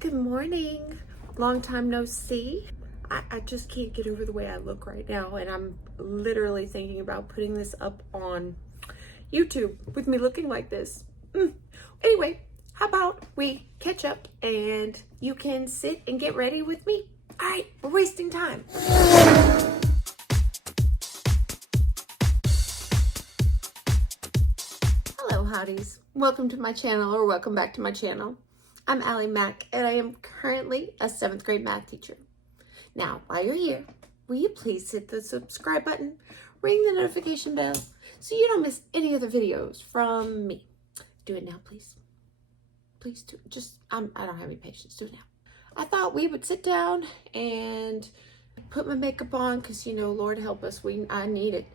Good morning. Long time no see. I just can't get over the way I look right now, and I'm literally thinking about putting this up on YouTube with me looking like this. Anyway, how about we catch up and you can sit and get ready with me? All right, we're wasting time. Hello, hotties. Welcome to my channel, or welcome back to my channel. I'm Allie Mack, and I am currently a 7th grade math teacher. Now, while you're here, will you please hit the subscribe button, ring the notification bell, so you don't miss any other videos from me. Do it now, please. Please do. I don't have any patience. Do it now. I thought we would sit down and put my makeup on, because, you know, Lord help us, I need it.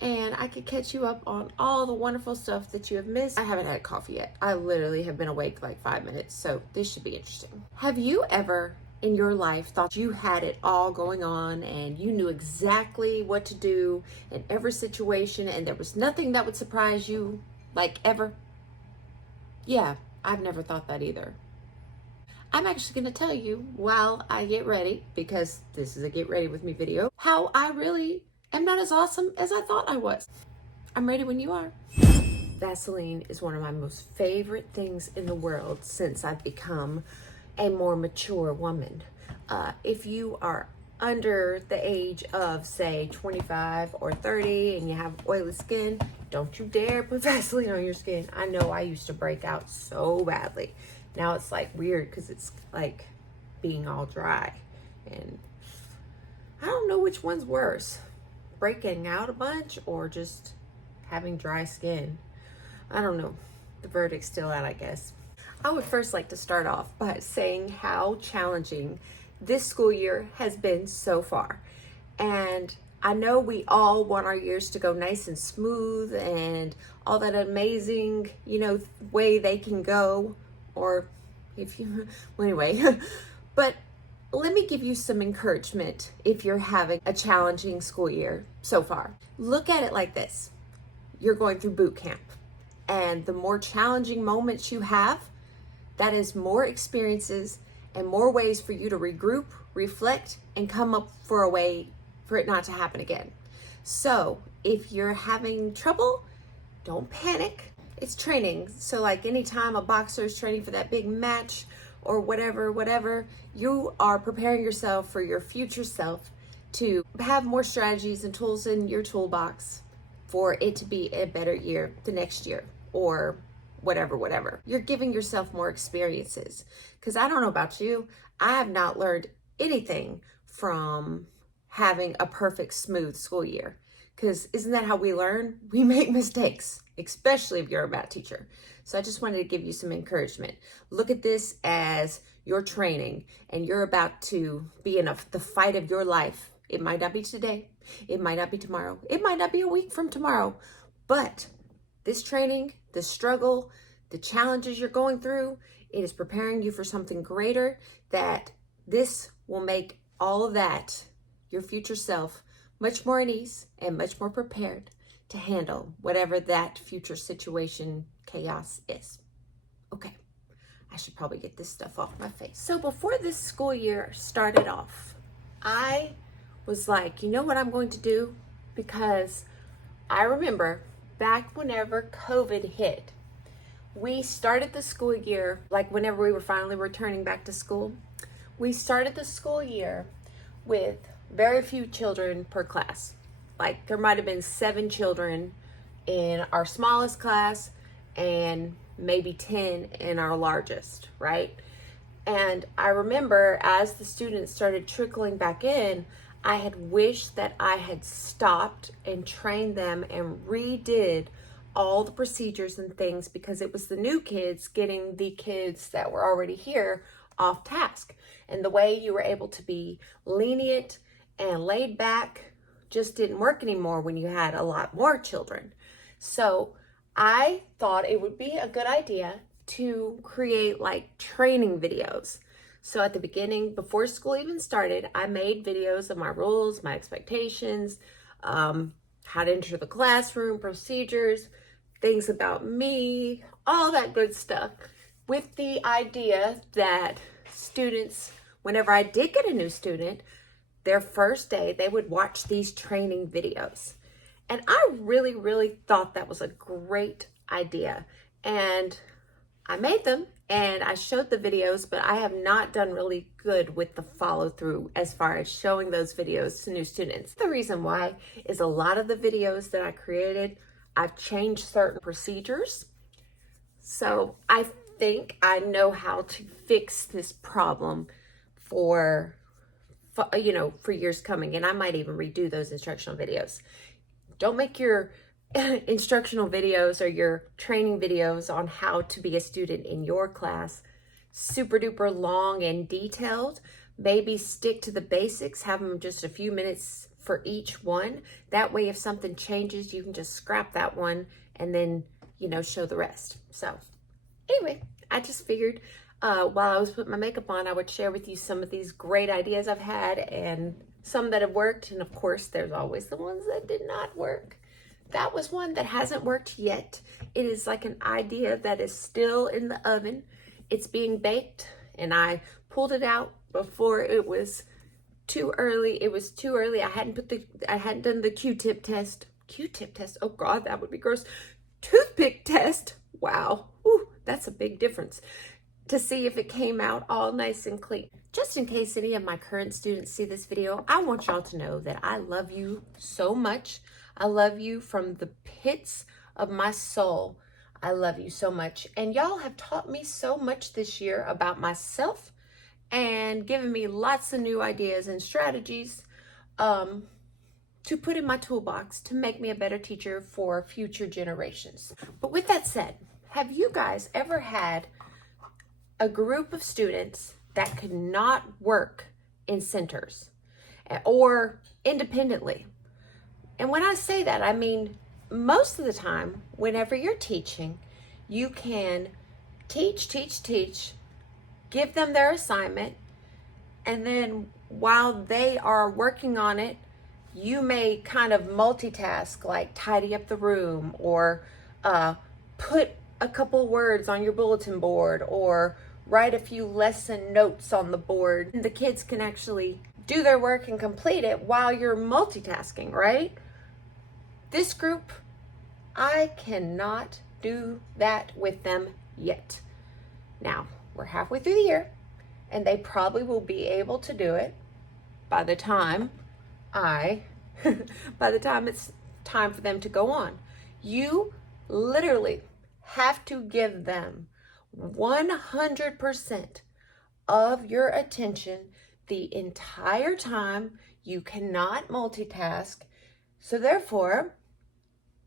And I could catch you up on all the wonderful stuff that you have missed. I haven't had coffee yet. I literally have been awake like 5 minutes, so this should be interesting. Have you ever in your life thought you had it all going on and you knew exactly what to do in every situation and there was nothing that would surprise you, like, ever? Yeah, I've never thought that either. I'm actually going to tell you while I get ready, because this is a get ready with me video, how I really am not as awesome as I thought I was. I'm ready when you are. Vaseline is one of my most favorite things in the world since I've become a more mature woman. If you are under the age of, say, 25 or 30 and you have oily skin, don't you dare put Vaseline on your skin. I know I used to break out so badly. Now it's like weird because it's like being all dry. And I don't know which one's worse, breaking out a bunch or just having dry skin. I don't know. The verdict's still out, I guess. I would first like to start off by saying how challenging this school year has been so far. And I know we all want our years to go nice and smooth and all that amazing, way they can go, or if you, well, anyway, but let me give you some encouragement if you're having a challenging school year so far. Look at it like this. You're going through boot camp, and the more challenging moments you have, that is more experiences and more ways for you to regroup, reflect, and come up for a way for it not to happen again. So if you're having trouble, don't panic. It's training. So like anytime a boxer is training for that big match or whatever, you are preparing yourself for your future self to have more strategies and tools in your toolbox for it to be a better year the next year, or whatever. You're giving yourself more experiences. Because I don't know about you, I have not learned anything from having a perfect, smooth school year. Because isn't that how we learn? We make mistakes, especially if you're a math teacher. So I just wanted to give you some encouragement. Look at this as your training, and you're about to be in the fight of your life. It might not be today. It might not be tomorrow. It might not be a week from tomorrow. But this training, the struggle, the challenges you're going through, it is preparing you for something greater, that this will make all of that, your future self, much more at ease and much more prepared to handle whatever that future situation chaos is. Okay, I should probably get this stuff off my face. So before this school year started off, I was like, you know what I'm going to do? Because I remember back whenever COVID hit, we started the school year, like whenever we were finally returning back to school, we started the school year with very few children per class. Like there might have been 7 children in our smallest class and maybe 10 in our largest, right? And I remember as the students started trickling back in, I had wished that I had stopped and trained them and redid all the procedures and things, because it was the new kids getting the kids that were already here off task. And the way you were able to be lenient and laid back just didn't work anymore when you had a lot more children. So I thought it would be a good idea to create like training videos. So at the beginning, before school even started, I made videos of my rules, my expectations, how to enter the classroom, procedures, things about me, all that good stuff, with the idea that students, whenever I did get a new student, their first day, they would watch these training videos. And I really, really thought that was a great idea. And I made them and I showed the videos, but I have not done really good with the follow through as far as showing those videos to new students. The reason why is a lot of the videos that I created, I've changed certain procedures. So I think I know how to fix this problem for years coming, and I might even redo those instructional videos. Don't make your instructional videos or your training videos on how to be a student in your class super duper long and detailed. Maybe stick to the basics, have them just a few minutes for each one. That way, if something changes, you can just scrap that one and then, show the rest. So anyway, I just figured while I was putting my makeup on, I would share with you some of these great ideas I've had and some that have worked. And of course, there's always the ones that did not work. That was one that hasn't worked yet. It is like an idea that is still in the oven. It's being baked, and I pulled it out before it was too early. It was too early. I hadn't done the Q-tip test. Q-tip test. Oh God, that would be gross. Toothpick test. Wow. Ooh, that's a big difference. To see if it came out all nice and clean. Just in case any of my current students see this video, I want y'all to know that I love you so much. I love you from the pits of my soul. I love you so much. And y'all have taught me so much this year about myself and given me lots of new ideas and strategies to put in my toolbox to make me a better teacher for future generations. But with that said, have you guys ever had a group of students that could not work in centers or independently? And when I say that, I mean, most of the time, whenever you're teaching, you can teach, give them their assignment, and then while they are working on it, you may kind of multitask, like tidy up the room or put a couple words on your bulletin board or write a few lesson notes on the board. And the kids can actually do their work and complete it while you're multitasking, right? This group, I cannot do that with them yet. Now, we're halfway through the year, and they probably will be able to do it by the time it's time for them to go on. You literally have to give them 100% of your attention the entire time. You cannot multitask. So therefore,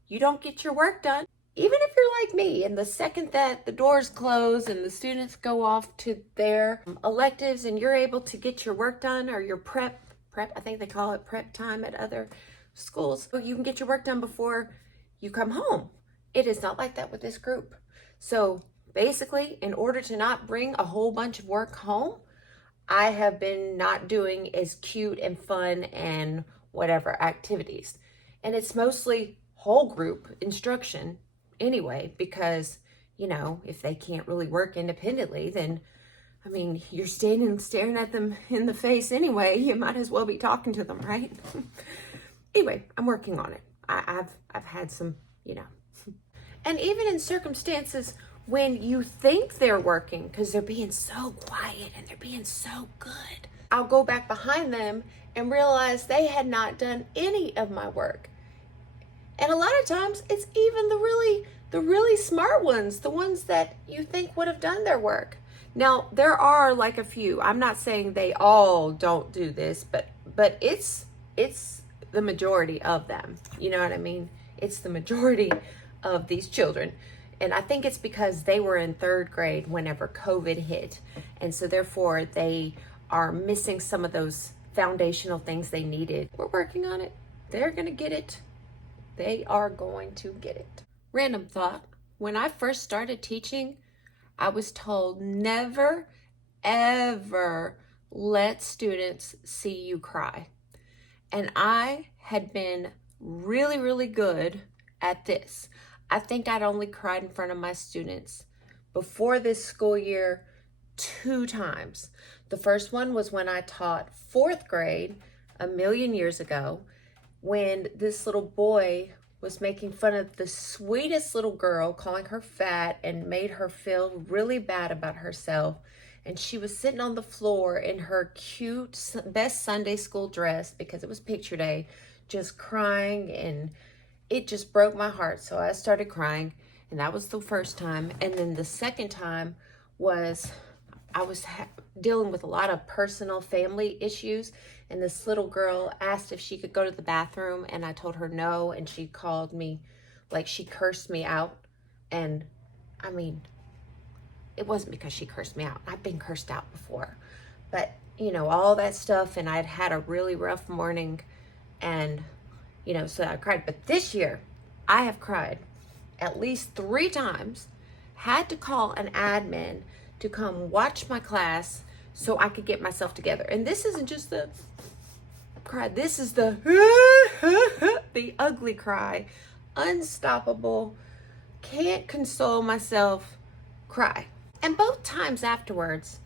you don't get your work done. Even if you're like me, and the second that the doors close and the students go off to their electives and you're able to get your work done or your prep, I think they call it prep time at other schools, so you can get your work done before you come home. It is not like that with this group. So basically, in order to not bring a whole bunch of work home, I have been not doing as cute and fun and whatever activities. And it's mostly whole group instruction anyway, because, if they can't really work independently, then, you're standing and staring at them in the face anyway. You might as well be talking to them, right? Anyway, I'm working on it. I've had some, And even in circumstances when you think they're working, because they're being so quiet and they're being so good, I'll go back behind them and realize they had not done any of my work. And a lot of times it's even the really smart ones, the ones that you think would have done their work. Now, there are like a few. I'm not saying they all don't do this, but it's the majority of them. You know what I mean? It's the majority of these children. And I think it's because they were in third grade whenever COVID hit. And so therefore they are missing some of those foundational things they needed. We're working on it. They're going to get it. They are going to get it. Random thought. When I first started teaching, I was told never, ever let students see you cry. And I had been really, really good at this. I think I'd only cried in front of my students before this school year 2 times. The first one was when I taught 4th grade a million years ago, when this little boy was making fun of the sweetest little girl, calling her fat, and made her feel really bad about herself. And she was sitting on the floor in her cute best Sunday school dress, because it was picture day, just crying, and it just broke my heart. So I started crying, and that was the first time. And then the second time was I was dealing with a lot of personal family issues, and this little girl asked if she could go to the bathroom, and I told her no, and she called me, like, she cursed me out. And I mean, it wasn't because she cursed me out. I've been cursed out before, but you know, all that stuff, and I'd had a really rough morning, and you know, so I cried. But this year I have cried at least 3 times, had to call an admin to come watch my class so I could get myself together. And this isn't just the cry, this is the the ugly cry, unstoppable, can't console myself cry. And both times afterwards,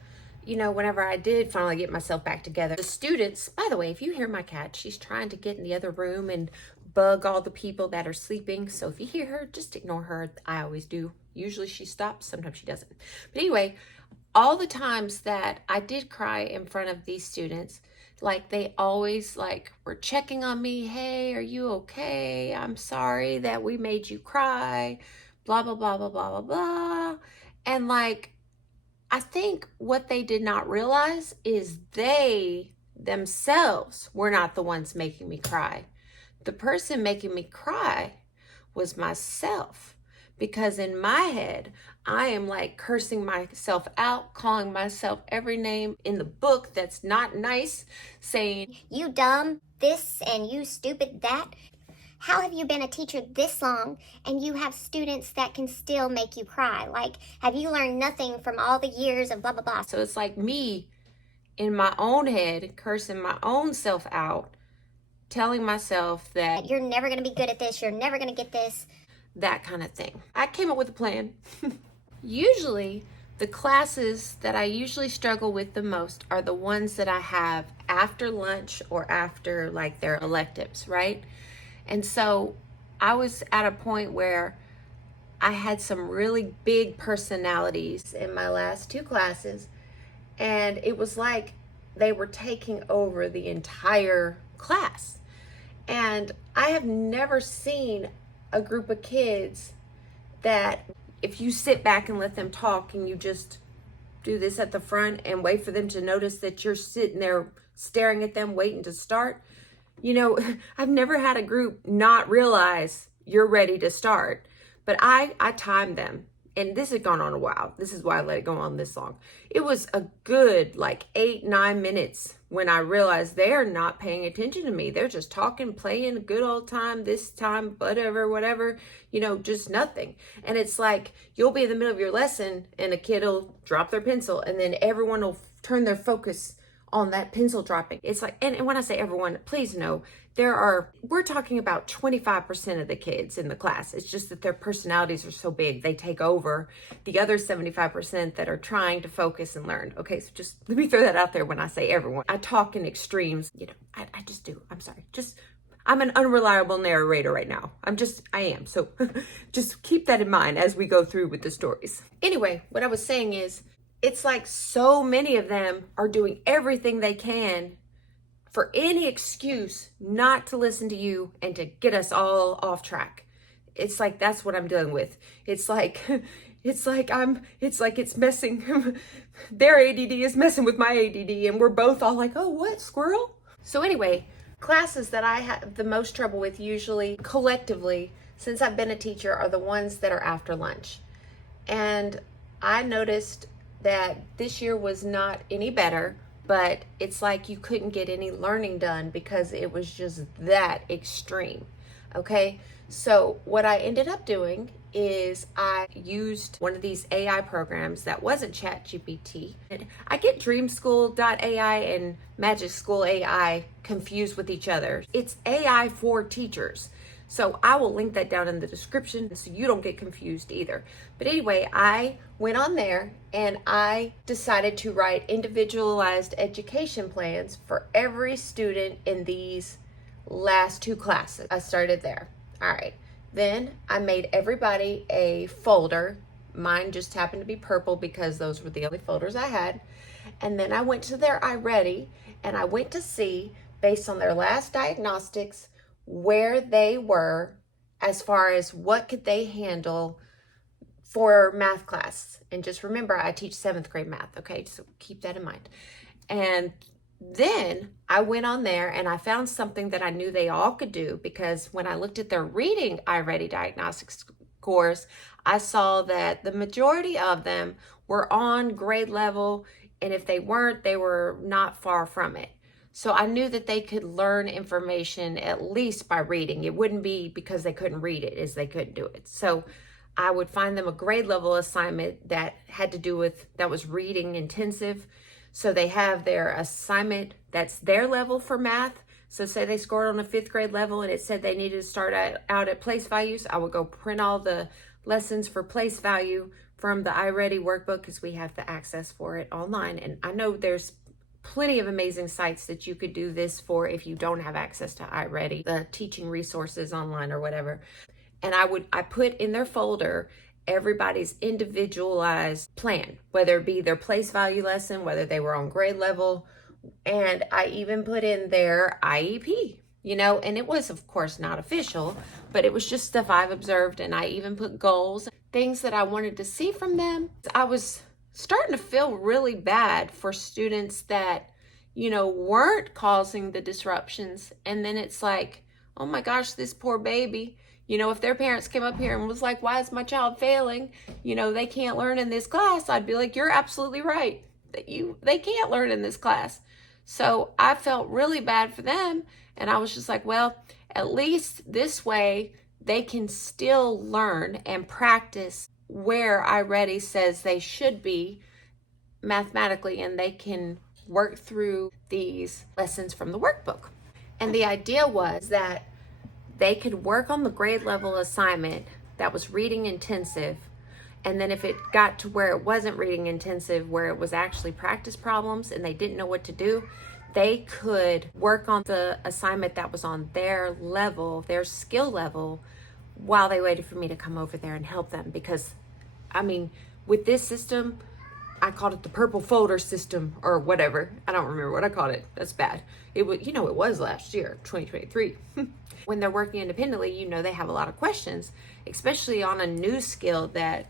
you know, whenever I did finally get myself back together, the students, by the way, if you hear my cat, she's trying to get in the other room and bug all the people that are sleeping. So if you hear her, just ignore her. I always do. Usually she stops, sometimes she doesn't. But anyway, all the times that I did cry in front of these students, like, they always like were checking on me. Hey, are you okay? I'm sorry that we made you cry, blah, blah, blah, blah, blah, blah, blah. And like, I think what they did not realize is they themselves were not the ones making me cry. The person making me cry was myself, because in my head, I am like cursing myself out, calling myself every name in the book that's not nice, saying, you dumb this and you stupid that. How have you been a teacher this long and you have students that can still make you cry? Like, have you learned nothing from all the years of blah, blah, blah? So it's like me in my own head, cursing my own self out, telling myself that you're never going to be good at this, you're never going to get this. That kind of thing. I came up with a plan. Usually, the classes that I usually struggle with the most are the ones that I have after lunch or after like their electives, right? And so I was at a point where I had some really big personalities in my last 2 classes, and it was like they were taking over the entire class. And I have never seen a group of kids that if you sit back and let them talk and you just do this at the front and wait for them to notice that you're sitting there staring at them waiting to start, you know, I've never had a group not realize you're ready to start. But I timed them, and this had gone on a while. This is why I let it go on this long. It was a good like 8-9 minutes when I realized they're not paying attention to me. They're just talking, playing a good old time, this time, whatever, you know, just nothing. And it's like, you'll be in the middle of your lesson and a kid will drop their pencil, and then everyone will turn their focus on that pencil dropping. It's like, and when I say everyone, please know, we're talking about 25% of the kids in the class. It's just that their personalities are so big, they take over the other 75% that are trying to focus and learn. Okay, so just let me throw that out there when I say everyone. I talk in extremes, you know, I just do. I'm sorry. I'm an unreliable narrator right now. I am. So just keep that in mind as we go through with the stories. Anyway, what I was saying is, it's like so many of them are doing everything they can for any excuse not to listen to you and to get us all off track. It's like, that's what I'm dealing with. It's like it's messing, their ADD is messing with my ADD, and we're both all like, oh, what, squirrel? So anyway, classes that I have the most trouble with usually collectively, since I've been a teacher, are the ones that are after lunch. And I noticed that this year was not any better, but it's like you couldn't get any learning done because it was just that extreme. Okay, so what I ended up doing is I used one of these AI programs that wasn't ChatGPT. I get dreamschool.ai and Magic School AI confused with each other. It's AI for teachers. So I will link that down in the description so you don't get confused either. But anyway, I went on there and I decided to write individualized education plans for every student in these last 2 classes. I started there. All right. Then I made everybody a folder. Mine just happened to be purple because those were the only folders I had. And then I went to their iReady and I went to see, based on their last diagnostics, where they were as far as what could they handle for math class. And just remember, I teach 7th grade math, okay? So keep that in mind. And then I went on there and I found something that I knew they all could do, because when I looked at their reading iReady diagnostics scores, I saw that the majority of them were on grade level, and if they weren't, they were not far from it. So I knew that they could learn information at least by reading. It wouldn't be because they couldn't read it as they couldn't do it. So I would find them a grade level assignment that had to do with, that was reading intensive. So they have their assignment that's their level for math. So say they scored on a 5th grade level and it said they needed to start out at place values. I would go print all the lessons for place value from the iReady workbook, because we have the access for it online. And I know there's plenty of amazing sites that you could do this for if you don't have access to iReady, the teaching resources online or whatever. And I put in their folder everybody's individualized plan, whether it be their place value lesson, whether they were on grade level, and I even put in their IEP, and it was of course not official, but it was just stuff I've observed. And I even put goals, things that I wanted to see from them. I was starting to feel really bad for students that, weren't causing the disruptions. And then it's like, oh my gosh, this poor baby, if their parents came up here and was like, why is my child failing? They can't learn in this class. I'd be like, you're absolutely right. They can't learn in this class. So I felt really bad for them. And I was just like, well, at least this way they can still learn and practice where iReady says they should be mathematically, and they can work through these lessons from the workbook. And the idea was that they could work on the grade level assignment that was reading intensive, and then if it got to where it wasn't reading intensive, where it was actually practice problems and they didn't know what to do, they could work on the assignment that was on their level, their skill level, while they waited for me to come over there and help them. Because with this system, I called it the purple folder system or whatever. I don't remember what I called it. That's bad. It was, it was last year, 2023. When they're working independently, they have a lot of questions, especially on a new skill that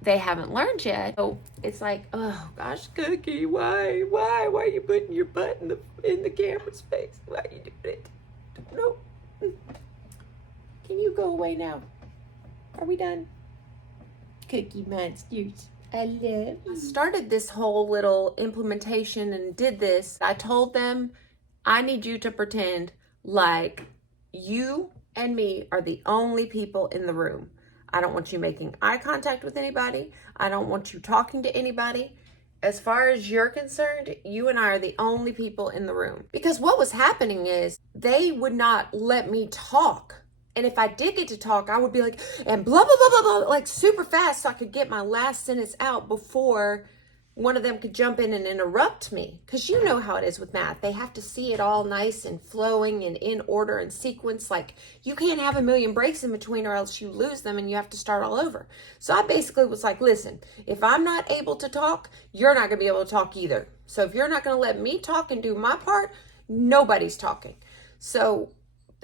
they haven't learned yet. So it's like, oh gosh, Cookie, why are you putting your butt in the camera's face? Why are you doing it? No. Can you go away now? Are we done? Cookie Monsters, I love you. I started this whole little implementation and did this. I told them, I need you to pretend like you and me are the only people in the room. I don't want you making eye contact with anybody. I don't want you talking to anybody. As far as you're concerned, you and I are the only people in the room. Because what was happening is they would not let me talk. And if I did get to talk, I would be like, and blah, blah, blah, blah, blah, like super fast so I could get my last sentence out before one of them could jump in and interrupt me. Because you know how it is with math. They have to see it all nice and flowing and in order and sequence. Like, you can't have a million breaks in between or else you lose them and you have to start all over. So I basically was like, listen, if I'm not able to talk, you're not going to be able to talk either. So if you're not going to let me talk and do my part, nobody's talking. So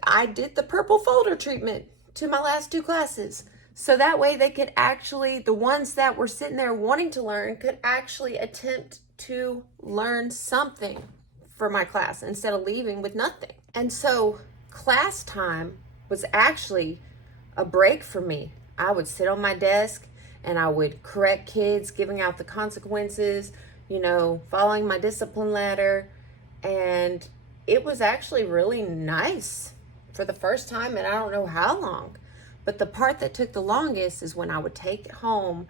I did the purple folder treatment to my last 2 classes. So that way they could actually, the ones that were sitting there wanting to learn could actually attempt to learn something for my class instead of leaving with nothing. And so class time was actually a break for me. I would sit on my desk and I would correct kids, giving out the consequences, following my discipline ladder. And it was actually really nice for the first time in I don't know how long. But the part that took the longest is when I would take home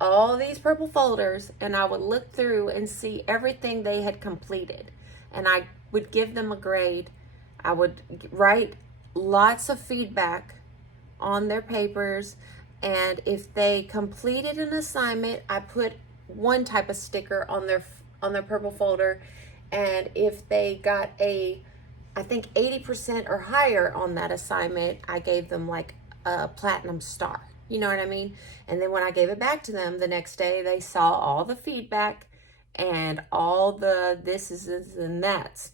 all these purple folders and I would look through and see everything they had completed. And I would give them a grade. I would write lots of feedback on their papers, and if they completed an assignment, I put one type of sticker on their purple folder, and if they got I think 80% or higher on that assignment, I gave them like a platinum star. You know what I mean? And then when I gave it back to them the next day, they saw all the feedback and all the thises and that's,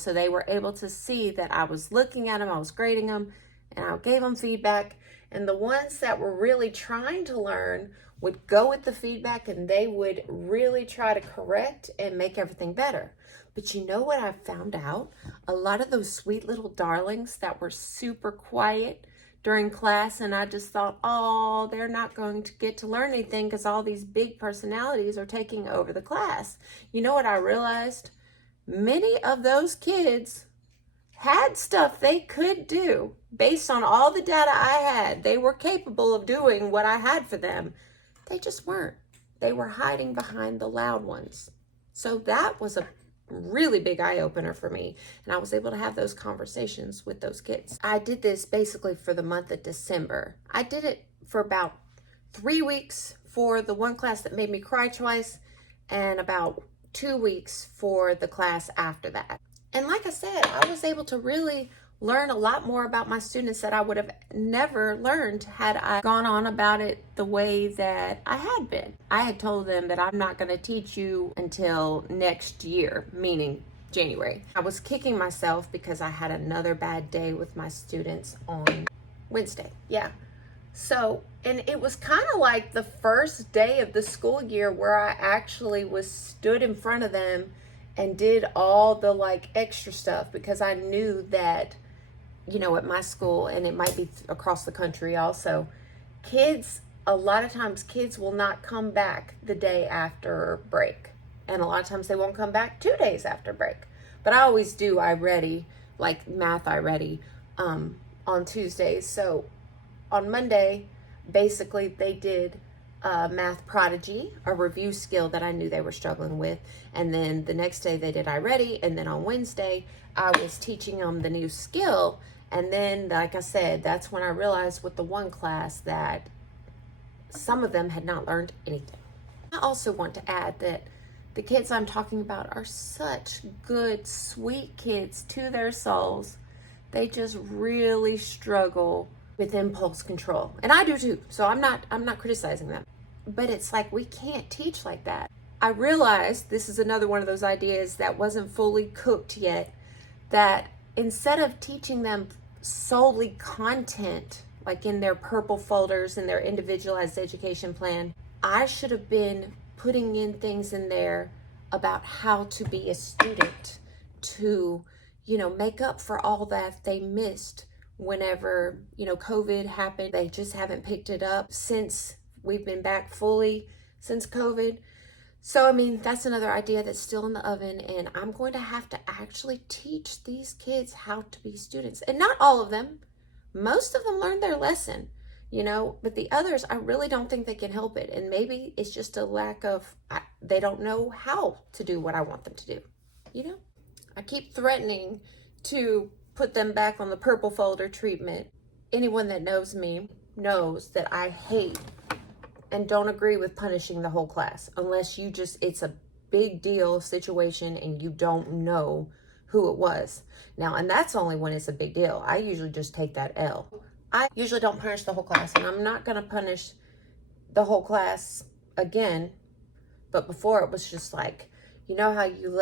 so they were able to see that I was looking at them, I was grading them, and I gave them feedback. And the ones that were really trying to learn would go with the feedback, and they would really try to correct and make everything better. But you know what I found out? A lot of those sweet little darlings that were super quiet during class, and I just thought, oh, they're not going to get to learn anything because all these big personalities are taking over the class. You know what I realized? Many of those kids had stuff they could do based on all the data I had. They were capable of doing what I had for them. They just weren't. They were hiding behind the loud ones. So that was a really big eye-opener for me, and I was able to have those conversations with those kids. I did this basically for the month of December. I did it for about 3 weeks for the one class that made me cry twice, and about 2 weeks for the class after that. And like I said, I was able to really learn a lot more about my students that I would have never learned had I gone on about it the way that I had been. I had told them that I'm not going to teach you until next year, meaning January. I was kicking myself because I had another bad day with my students on Wednesday. Yeah. So, and it was kind of like the first day of the school year where I actually stood in front of them and did all the like extra stuff, because I knew that, at my school, and it might be across the country also, a lot of times kids will not come back the day after break. And a lot of times they won't come back 2 days after break. But I always do I-Ready, like math I-Ready, on Tuesdays. So on Monday, basically they did math prodigy, a review skill that I knew they were struggling with. And then the next day they did I-Ready. And then on Wednesday, I was teaching them the new skill. And then, like I said, that's when I realized with the one class that some of them had not learned anything. I also want to add that the kids I'm talking about are such good, sweet kids to their souls. They just really struggle with impulse control. And I do too. So I'm not criticizing them. But it's like, we can't teach like that. I realized this is another one of those ideas that wasn't fully cooked yet, that instead of teaching them solely content, like in their purple folders and their individualized education plan, I should have been putting in things in there about how to be a student, to, make up for all that they missed whenever, COVID happened. They just haven't picked it up since we've been back fully since COVID. So, that's another idea that's still in the oven, and I'm going to have to actually teach these kids how to be students. And not all of them. Most of them learned their lesson, but the others, I really don't think they can help it. And maybe it's just a lack of, they don't know how to do what I want them to do. I keep threatening to put them back on the purple folder treatment. Anyone that knows me knows that I hate and don't agree with punishing the whole class unless it's a big deal situation and you don't know who it was. Now, and that's only when it's a big deal. I usually just take that L. I usually don't punish the whole class, and I'm not going to punish the whole class again. But before, it was just like, how you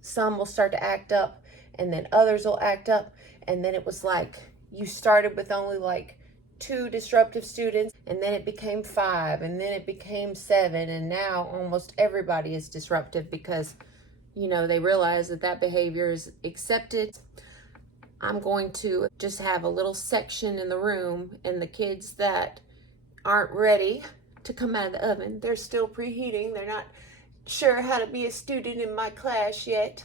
some will start to act up and then others will act up. And then it was like, you started with only like 2 disruptive students, and then it became 5, and then it became 7, and now almost everybody is disruptive because, they realize that behavior is accepted. I'm going to just have a little section in the room, and the kids that aren't ready to come out of the oven, they're still preheating, they're not sure how to be a student in my class yet,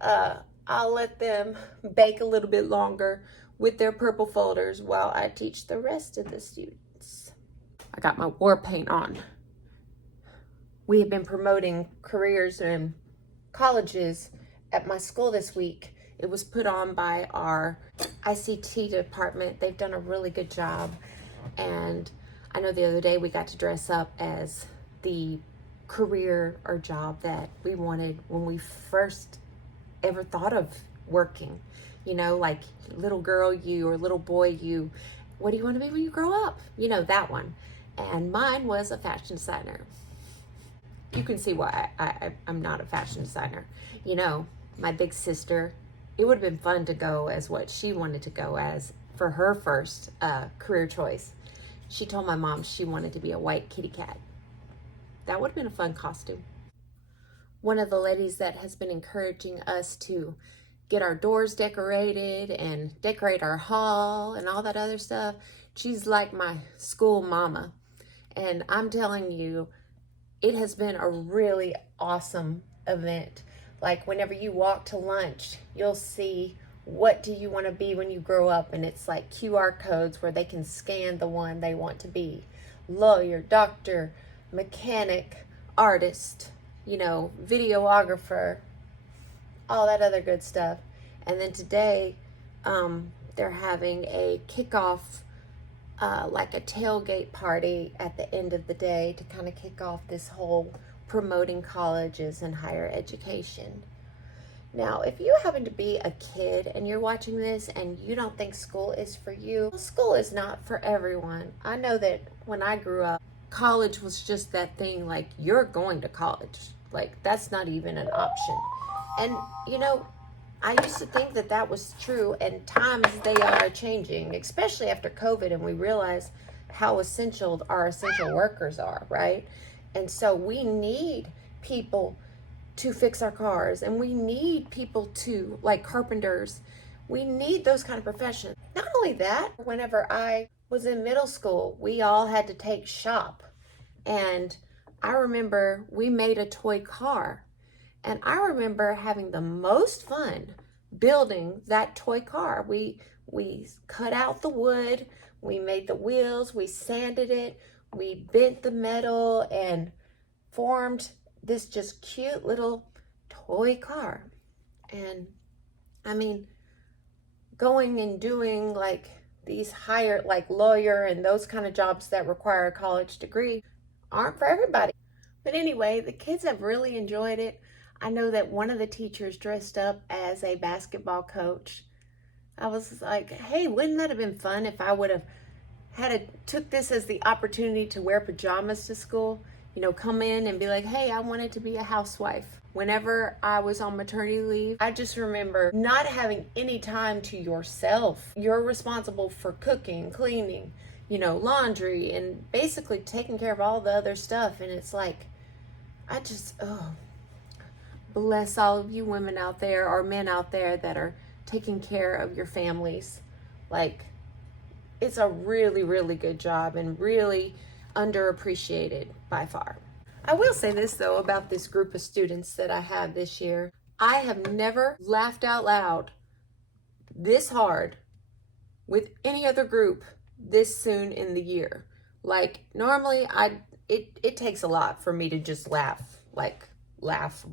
I'll let them bake a little bit longer with their purple folders while I teach the rest of the students. I got my war paint on. We have been promoting careers in colleges at my school this week, It was put on by our ICT department. They've done a really good job. And I know the other day we got to dress up as the career or job that we wanted when we first ever thought of working. You know, like little girl you or little boy you, what do you want to be when you grow up? You know, that one. And mine was a fashion designer. You can see why I'm not a fashion designer. You know, my big sister, it would have been fun to go as what she wanted to go as for her first career choice. She told my mom she wanted to be a white kitty cat. That would have been a fun costume. One of the ladies that has been encouraging us to get our doors decorated and decorate our hall and all that other stuff, she's like my school mama. And I'm telling you, it has been a really awesome event. Like whenever you walk to lunch, you'll see what do you want to be when you grow up, and it's like QR codes where they can scan the one they want to be. Lawyer, doctor, mechanic, artist, you know, videographer, all that other good stuff. And then today, they're having a kickoff, like a tailgate party at the end of the day to kind of kick off this whole promoting colleges and higher education. Now, if you happen to be a kid and you're watching this and you don't think school is for you, school is not for everyone. I know that when I grew up, college was just that thing, like you're going to college. Like that's not even an option. And you know, I used to think that that was true, and times they are changing, especially after COVID, and we realize how essential our essential workers are, right? And so we need people to fix our cars, and we need people to, like carpenters, we need those kind of professions. Not only that, whenever I was in middle school, we all had to take shop, and I remember we made a toy car. And I remember having the most fun building that toy car. We cut out the wood, we made the wheels, we sanded it, we bent the metal and formed this just cute little toy car. And I mean, going and doing like these higher, like lawyer and those kind of jobs that require a college degree aren't for everybody. But anyway, the kids have really enjoyed it. I know that one of the teachers dressed up as a basketball coach. I was like, hey, wouldn't that have been fun if I would have took this as the opportunity to wear pajamas to school? You know, come in and be like, hey, I wanted to be a housewife. Whenever I was on maternity leave, I just remember not having any time to yourself. You're responsible for cooking, cleaning, you know, laundry, and basically taking care of all the other stuff. And it's like, bless all of you women out there or men out there that are taking care of your families. Like, it's a really, really good job and really underappreciated by far. I will say this though about this group of students that I have this year. I have never laughed out loud this hard with any other group this soon in the year. Like normally it takes a lot for me to just laugh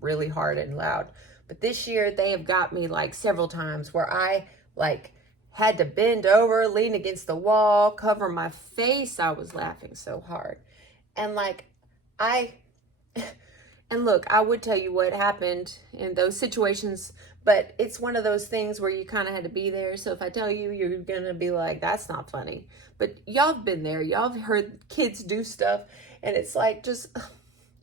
really hard and loud. But this year they have got me like several times where I like had to bend over, lean against the wall, cover my face. I was laughing so hard. And like and look, I would tell you what happened in those situations, but it's one of those things where you kind of had to be there. So if I tell you, you're going to be like, that's not funny. But y'all have been there. Y'all have heard kids do stuff. And it's like, just,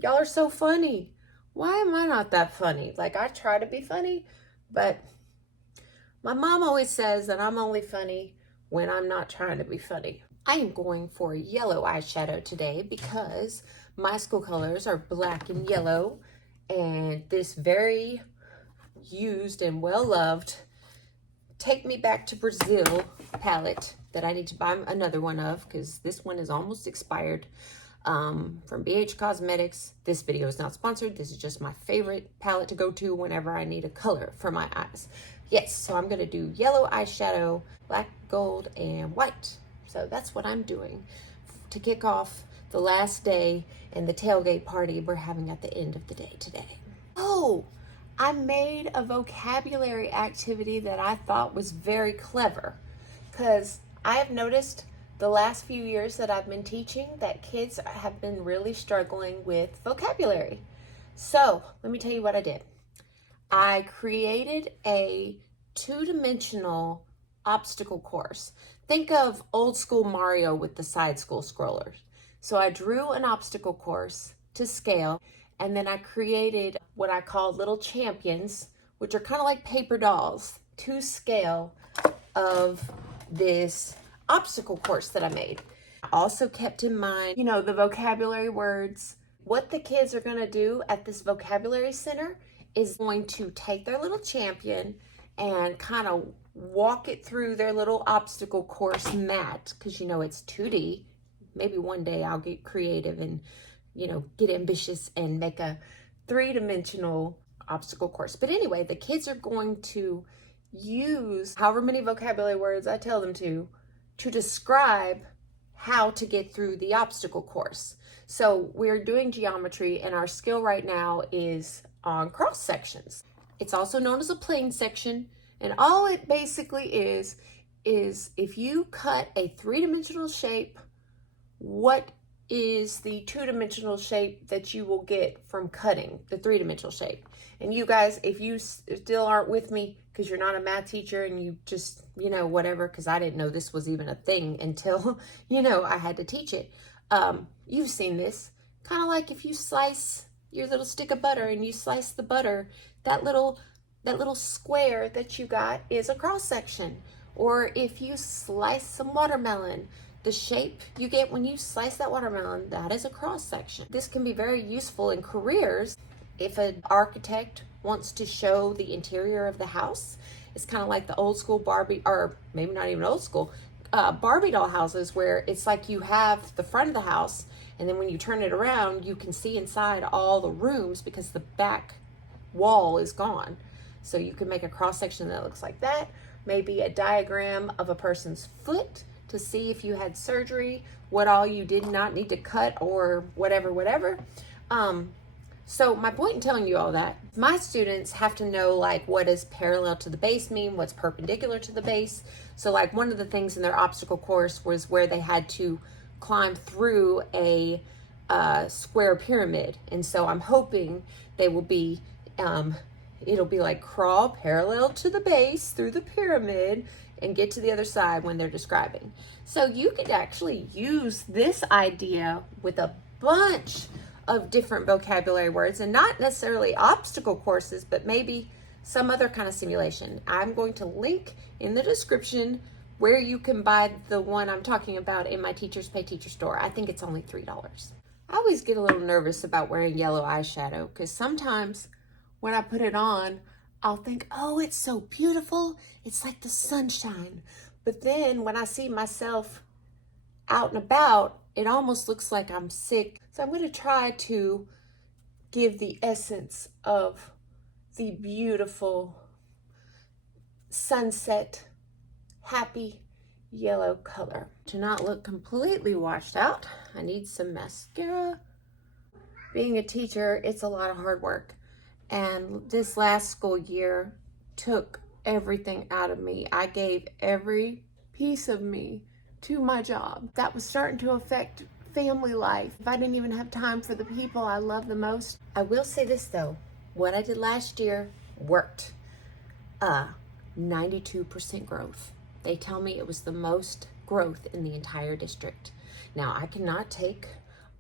y'all are so funny. Why am I not that funny? Like, I try to be funny, but my mom always says that I'm only funny when I'm not trying to be funny. I am going for yellow eyeshadow today because my school colors are black and yellow, and this very used and well-loved Take Me Back to Brazil palette that I need to buy another one of because this one is almost expired, from BH Cosmetics. This video is not sponsored. This is just my favorite palette to go to whenever I need a color for my eyes. Yes, so I'm going to do yellow eyeshadow, black, gold, and white. So that's what I'm doing to kick off the last day and the tailgate party we're having at the end of the day today. Oh, I made a vocabulary activity that I thought was very clever, because I have noticed the last few years that I've been teaching that kids have been really struggling with vocabulary. So let me tell you what I did. I created a two-dimensional obstacle course. Think of old school Mario with the side scrollers. So I drew an obstacle course to scale, and then I created what I call little champions, which are kind of like paper dolls, to scale of this obstacle course that I made. I also kept in mind, the vocabulary words. What the kids are going to do at this vocabulary center is going to take their little champion and kind of walk it through their little obstacle course mat, because it's 2D. Maybe one day I'll get creative and get ambitious and make a 3-dimensional obstacle course. But anyway, the kids are going to use however many vocabulary words I tell them to describe how to get through the obstacle course. So we're doing geometry, and our skill right now is on cross sections. It's also known as a plane section, and all it basically is if you cut a 3-dimensional shape, what is the 2-dimensional shape that you will get from cutting the 3-dimensional shape? And you guys, if you still aren't with me because you're not a math teacher and you just, whatever, because I didn't know this was even a thing until, I had to teach it. You've seen this. Kind of like if you slice your little stick of butter and you slice the butter, that little square that you got is a cross section. Or if you slice some watermelon, the shape you get when you slice that watermelon, that is a cross section. This can be very useful in careers. If an architect wants to show the interior of the house, it's kind of like the old school Barbie, or maybe not even old school, Barbie doll houses, where it's like you have the front of the house, and then when you turn it around, you can see inside all the rooms because the back wall is gone. So you can make a cross section that looks like that. Maybe a diagram of a person's foot to see if you had surgery, what all you did not need to cut, or whatever. So my point in telling you all that, my students have to know what does parallel to the base mean, what's perpendicular to the base. So one of the things in their obstacle course was where they had to climb through a square pyramid. And so I'm hoping they will be, it'll be crawl parallel to the base through the pyramid and get to the other side when they're describing. So you could actually use this idea with a bunch of different vocabulary words, and not necessarily obstacle courses, but maybe some other kind of simulation. I'm going to link in the description where you can buy the one I'm talking about in my Teachers Pay Teacher store. I think it's only $3. I always get a little nervous about wearing yellow eyeshadow, because sometimes when I put it on, I'll think, oh, it's so beautiful. It's like the sunshine. But then when I see myself out and about, it almost looks like I'm sick. So I'm going to try to give the essence of the beautiful sunset, happy yellow color. To not look completely washed out, I need some mascara. Being a teacher, it's a lot of hard work. And this last school year took everything out of me. I gave every piece of me to my job. That was starting to affect family life. If I didn't even have time for the people I love the most. I will say this though, what I did last year worked. 92% growth. They tell me it was the most growth in the entire district. Now, I cannot take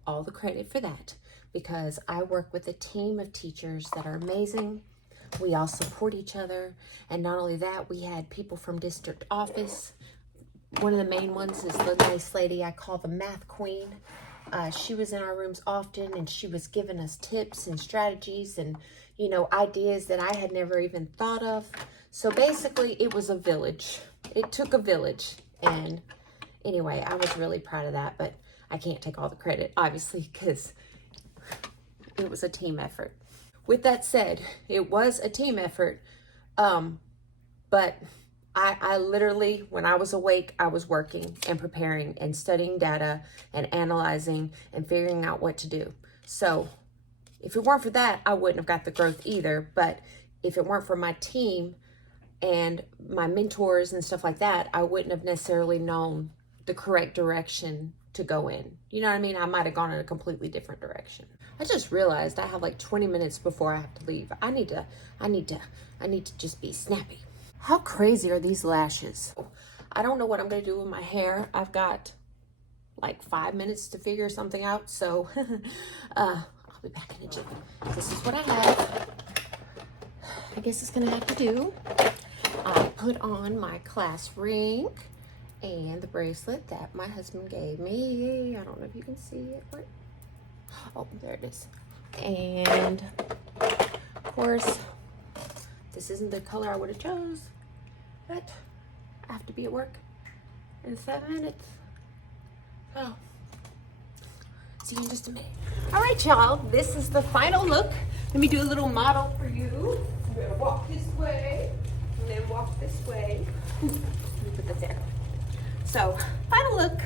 all the credit for that because I work with a team of teachers that are amazing. We all support each other. And not only that, we had people from district office. One of the main ones is the nice lady I call the math queen. She was in our rooms often, and she was giving us tips and strategies and, ideas that I had never even thought of. So basically, it was a village. It took a village. And anyway, I was really proud of that, but I can't take all the credit, obviously, because it was a team effort. With that said, it was a team effort, but I literally, when I was awake, I was working and preparing and studying data and analyzing and figuring out what to do. So if it weren't for that, I wouldn't have got the growth either. But if it weren't for my team and my mentors and stuff like that, I wouldn't have necessarily known the correct direction to go in. You know what I mean? I might have gone in a completely different direction. I just realized I have like 20 minutes before I have to leave. I need to just be snappy. How crazy are these lashes? I don't know what I'm gonna do with my hair. I've got like 5 minutes to figure something out, so I'll be back in a jiffy. This is what I have. I guess it's gonna have to do. I put on my class ring and the bracelet that my husband gave me. I don't know if you can see it. What? Oh, there it is. And of course, this isn't the color I would have chose, but I have to be at work in 7 minutes. Oh, see you in just a minute. All right, y'all, this is the final look. Let me do a little model for you. I'm gonna walk this way and then walk this way. Let me put that there. So, final look.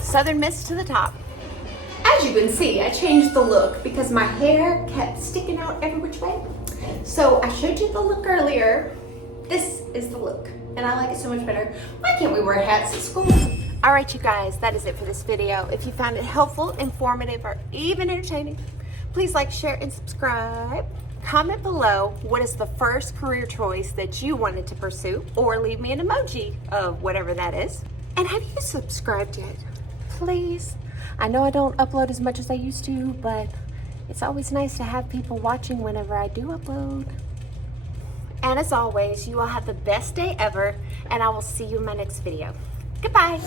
Southern Miss to the top. As you can see, I changed the look because my hair kept sticking out every which way. So I showed you the look earlier. This is the look, and I like it so much better. Why can't we wear hats at school? All right, you guys, that is it for this video. If you found it helpful, informative, or even entertaining, please like, share, and subscribe. Comment below what is the first career choice that you wanted to pursue, or leave me an emoji of whatever that is. And have you subscribed yet? Please. I know I don't upload as much as I used to, but it's always nice to have people watching whenever I do upload. And as always, you all have the best day ever, and I will see you in my next video. Goodbye.